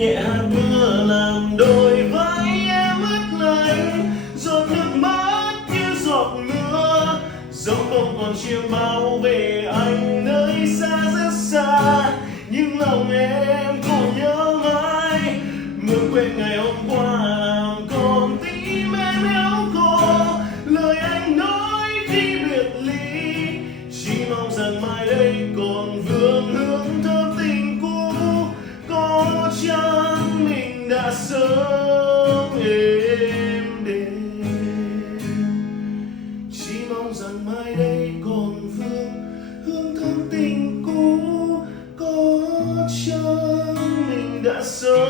nhẹ hạt mưa làm đôi vai em ướt lạnh, giọt nước mắt như giọt mưa dẫu không còn chiều bao về anh nơi xa rất xa, nhưng lòng em còn nhớ mãi. Muốn quên ngày hôm qua làm con tim em héo khô, lời anh nói khi biệt ly, chỉ mong rằng mai đây còn vương hương thơm tình cũ. Có chăng mình đã sớm êm đềm, chỉ mong rằng mai đây còn vương hương thơm tình cũ. Có chăng mình đã sớm